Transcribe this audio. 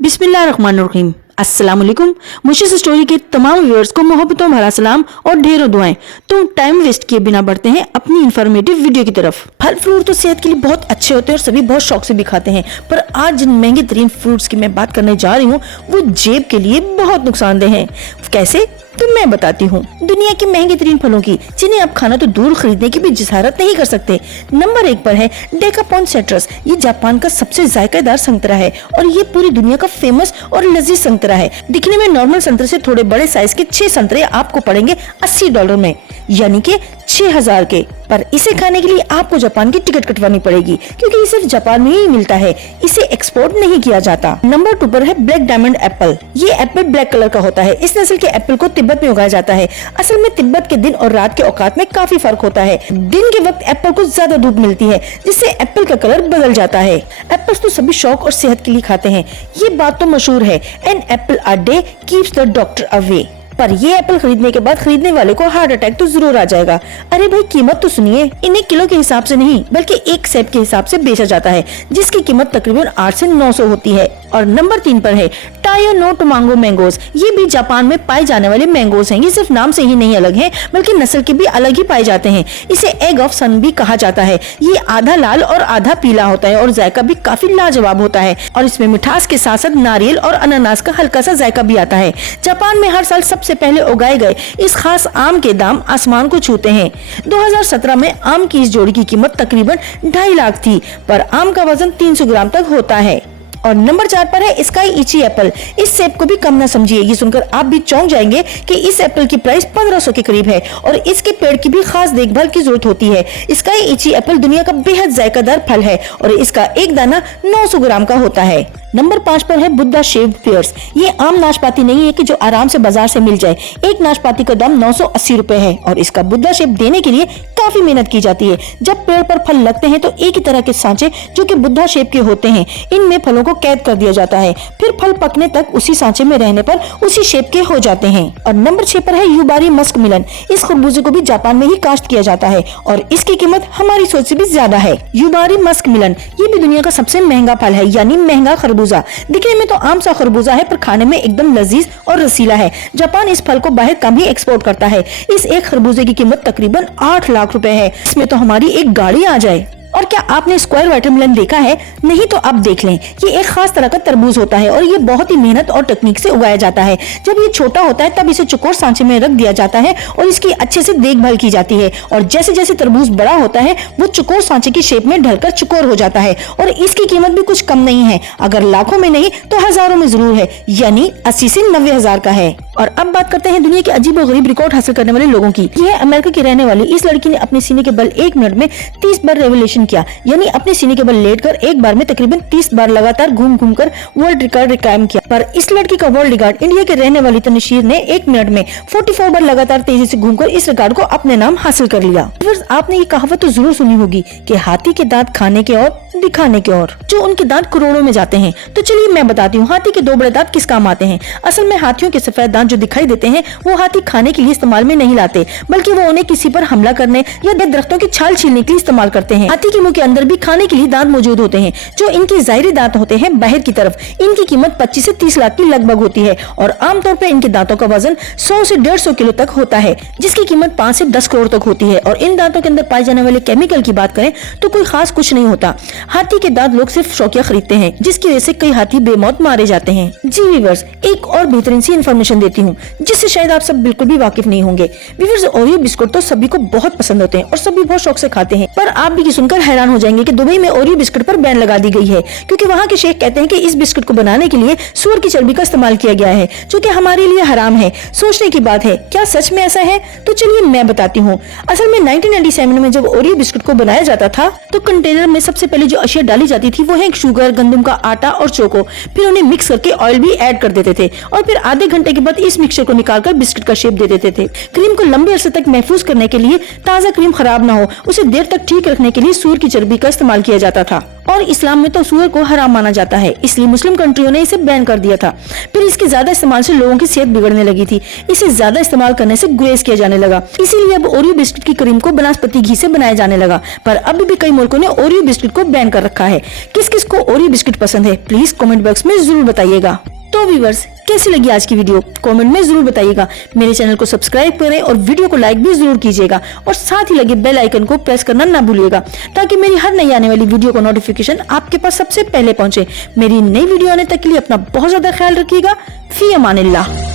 बिस्मिल्लाहिर्रहमानिर्रहीम। अस्सलाम वालेकुम। मुशीस स्टोरी के तमाम व्यूअर्स को मोहब्बतों भरा सलाम और ढेरों दुआएं। तो टाइम वेस्ट किए बिना बढ़ते हैं अपनी इन्फॉर्मेटिव वीडियो की तरफ। फल फ्रूट तो सेहत के लिए बहुत अच्छे होते हैं और सभी बहुत शौक से भी खाते हैं, पर आज जिन महंगे तरीन फ्रूट्स की मैं बात करने जा रही हूँ वो जेब के लिए बहुत नुकसानदेह हैं। कैसे, तो मैं बताती हूँ। दुनिया के महंगे तरीन फलों की जिन्हें आप खाना तो दूर खरीदने की भी जिसारत नहीं कर सकते। नंबर 1 पर है डेकापॉन सिट्रस। ये जापान का सबसे जायकेदार संतरा है और ये पूरी दुनिया का फेमस और लजीज संतरा है। दिखने में नॉर्मल संतरे से थोड़े बड़े साइज के 6 संतरे आपको पड़ेंगे $80 में, यानी कि 6000 के। पर इसे खाने के लिए आपको जापान की टिकट कटवानी पड़ेगी क्योंकि ये सिर्फ जापान में ही मिलता है, इसे एक्सपोर्ट नहीं किया जाता। नंबर 2 पर है ब्लैक डायमंड एप्पल। ये एप्पल ब्लैक कलर का होता है। इस नस्ल के एप्पल को तिब्बत में उगाया जाता है। असल में तिब्बत के दिन और रात के औकात में काफी फर्क होता है। दिन के वक्त एप्पल को ज्यादा धूप मिलती है जिससे एप्पल का कलर बदल जाता है। एप्पल्स तो सभी शौक और सेहत के लिए खाते हैं, ये बात तो मशहूर है। An apple a day keeps the doctor away. पर ये एप्पल खरीदने के बाद खरीदने वाले को हार्ट अटैक तो जरूर आ जाएगा। अरे भाई, कीमत तो सुनिए। इन्हें किलो के हिसाब से नहीं बल्कि एक सेब के हिसाब से बेचा जाता है जिसकी कीमत तकरीबन 8 से 900 होती है। और नंबर 3 पर है टायो नो टोमांगो मैंगोज। ये भी जापान में पाए जाने वाले मैंगोज हैं। ये सिर्फ नाम से ही नहीं अलग है बल्कि नस्ल के भी अलग ही पाए जाते हैं। इसे एग ऑफ सन भी कहा जाता है। ये आधा लाल और आधा पीला होता है और जायका भी काफी लाजवाब होता है और इसमें मिठास के साथ साथ नारियल और अनानास का हल्का सा जायका भी आता है। जापान में हर साल सबसे पहले उगाए गए इस खास आम के दाम आसमान को छूते हैं। 2017 में आम की इस जोड़ी की कीमत तकरीबन 2.5 लाख थी, पर आम का वजन 300 ग्राम तक होता है। और नंबर 4 पर है स्काई इची एप्पल। इस सेब को भी कम ना समझिए। ये सुनकर आप भी चौंक जाएंगे कि इस एप्पल की प्राइस 1500 के करीब है और इसके पेड़ की भी खास देखभाल की जरूरत होती है। स्काई इची एप्पल दुनिया का बेहद जायकादार फल है और इसका एक दाना 900 ग्राम का होता है। नंबर 5 पर है बुद्धा शेव्ड पेयर्स। ये आम नाशपाती नहीं है कि जो आराम से बाजार से मिल जाए। एक नाशपाती का दाम 980 रुपए है और इसका बुद्धा शेप देने के लिए काफी मेहनत की जाती है। जब पेड़ पर फल लगते हैं तो एक ही तरह के सांचे जो कि बुद्धा शेप के होते हैं, इनमें फलों को कैद कर दिया जाता है। फिर फल पकने तक उसी सांचे में रहने पर उसी शेप के हो जाते हैं। और नंबर 6 पर है युबारी मस्क मिलन। इस खरबूजे को भी जापान में ही काश्त किया जाता है और इसकी कीमत हमारी सोच से भी ज्यादा है। युबारी मस्क मिलन ये भी दुनिया का सबसे महंगा फल है, यानी महंगा खरबूजा। दिखने में तो आम सा खरबूजा है पर खाने में एकदम लजीज और रसीला है। जापान इस फल को बाहर कम ही एक्सपोर्ट करता है। इस एक खरबूजे की कीमत तकरीबन 8 लाख रुपए है। इसमें तो हमारी एक गाड़ी आ जाए। और क्या आपने स्क्वायर वाटरमेलन देखा है? नहीं तो अब देख लें। ये एक खास तरह का तरबूज होता है और ये बहुत ही मेहनत और टेक्निक से उगाया जाता है। जब ये छोटा होता है तब इसे चौकोर सांचे में रख दिया जाता है और इसकी अच्छे से देखभाल की जाती है और जैसे जैसे तरबूज बड़ा होता है वो चौकोर सांचे की शेप में ढलकर चौकोर हो जाता है और इसकी कीमत भी कुछ कम नहीं है। अगर लाखों में नहीं तो हजारों में जरूर है, यानी 80 से 90 हजार का है। और अब बात करते हैं दुनिया के अजीब और गरीब रिकॉर्ड हासिल करने वाले लोगों की। यह अमेरिका की रहने वाली इस लड़की ने अपने सीने के बल 1 मिनट में 30 बार रेवोल्यूशन किया, यानी अपने सीने के बल लेटकर एक बार में तकरीबन 30 बार लगातार घूम घूम कर वर्ल्ड रिकॉर्ड कायम किया। पर इस लड़की का वर्ल्ड रिकॉर्ड इंडिया के रहने वाली तनशीर ने 1 मिनट में 44 बार लगातार तेजी से घूमकर इस रिकॉर्ड को अपने नाम हासिल कर लिया। आपने ये कहावत तो जरूर सुनी होगी कि हाथी के दांत खाने के और दिखाने के और, जो उनके दांत करोड़ों में जाते हैं। तो चलिए मैं बताती हूँ हाथी के 2 बड़े दांत किस काम आते हैं। असल में हाथियों के सफेद दांत जो दिखाई देते हैं वो हाथी खाने के लिए इस्तेमाल में नहीं लाते, बल्कि वो उन्हें किसी पर हमला करने या दरख्तों की छाल छीलने के लिए इस्तेमाल करते हैं। हाथी के मुंह के अंदर भी खाने के लिए दांत मौजूद होते हैं जो इनके जाहिरी दांत होते हैं बाहर की तरफ। इनकी कीमत 25 से 30 लाख की लगभग होती है और आमतौर पर इनके दांतों का वजन 100 से 150 किलो तक होता है, जिसकी कीमत 5 से 10 करोड़ तक होती है। और इन दांतों के अंदर पाए जाने वाले केमिकल की बात करें तो कोई खास कुछ नहीं होता। हाथी के दांत लोग सिर्फ शौकिया खरीदते हैं, जिसकी वजह से कई हाथी बेमौत मारे जाते हैं। जी व्यूअर्स, एक और बेहतरीन सी इन्फॉर्मेशन देती हूँ जिससे शायद आप सब बिल्कुल भी वाकिफ नहीं होंगे। व्यूअर्स, ओरियो बिस्कुट तो सभी को बहुत पसंद होते हैं और सभी बहुत शौक से खाते हैं, पर आप भी सुनकर हैरान हो जाएंगे कि दुबई में ओरियो बिस्कुट पर बैन लगा दी गई है क्योंकि वहाँ के शेख कहते हैं कि इस बिस्कुट को बनाने के लिए सूअर की चर्बी का इस्तेमाल किया गया है, जो कि हमारे लिए हराम है। सोचने की बात है, क्या सच में ऐसा है? तो चलिए मैं बताती हूँ। असल में 1997 में जब ओरियो बिस्कुट को बनाया जाता था तो कंटेनर में सबसे पहले जो अशिया डाली जाती थी वो है शुगर, गंदम का आटा और चोको। फिर उन्हें मिक्स करके ऑयल भी ऐड कर देते थे और फिर आधे घंटे के बाद इस मिक्सचर को निकालकर बिस्कुट का शेप दे देते थे। क्रीम को लंबे अरसे तक महफूज करने के लिए ताज़ा क्रीम खराब ना हो उसे देर तक ठीक रखने के लिए सूअर की चर्बी का इस्तेमाल किया जाता था और इस्लाम में तो सूअर को हराम माना जाता है, इसलिए मुस्लिम कंट्रियों ने इसे बैन कर दिया था। फिर इसके ज्यादा इस्तेमाल से लोगों की सेहत बिगड़ने लगी थी। इसे ज्यादा इस्तेमाल करने से गुरेज किया जाने लगा, इसीलिए अब ओरियो बिस्कुट की क्रीम को बनास्पति घी से बनाया जाने लगा। पर अभी भी कई मुल्कों ने ओरियो बिस्कुट को बैन प्लान कर रखा है। किस किस को ओरियो बिस्किट पसंद है प्लीज कमेंट बॉक्स में जरूर बताइएगा। तो व्यूअर्स, कैसी लगी आज की वीडियो कमेंट में जरूर बताइएगा। मेरे चैनल को सब्सक्राइब करें और वीडियो को लाइक भी जरूर कीजिएगा और साथ ही लगे बेल आइकन को प्रेस करना ना भूलिएगा, ताकि मेरी हर नई आने वाली वीडियो का नोटिफिकेशन आपके पास सबसे पहले पहुंचे। मेरी नई वीडियो आने तक के लिए अपना बहुत ज्यादा ख्याल रखिएगा। फी अमानिल्लाह।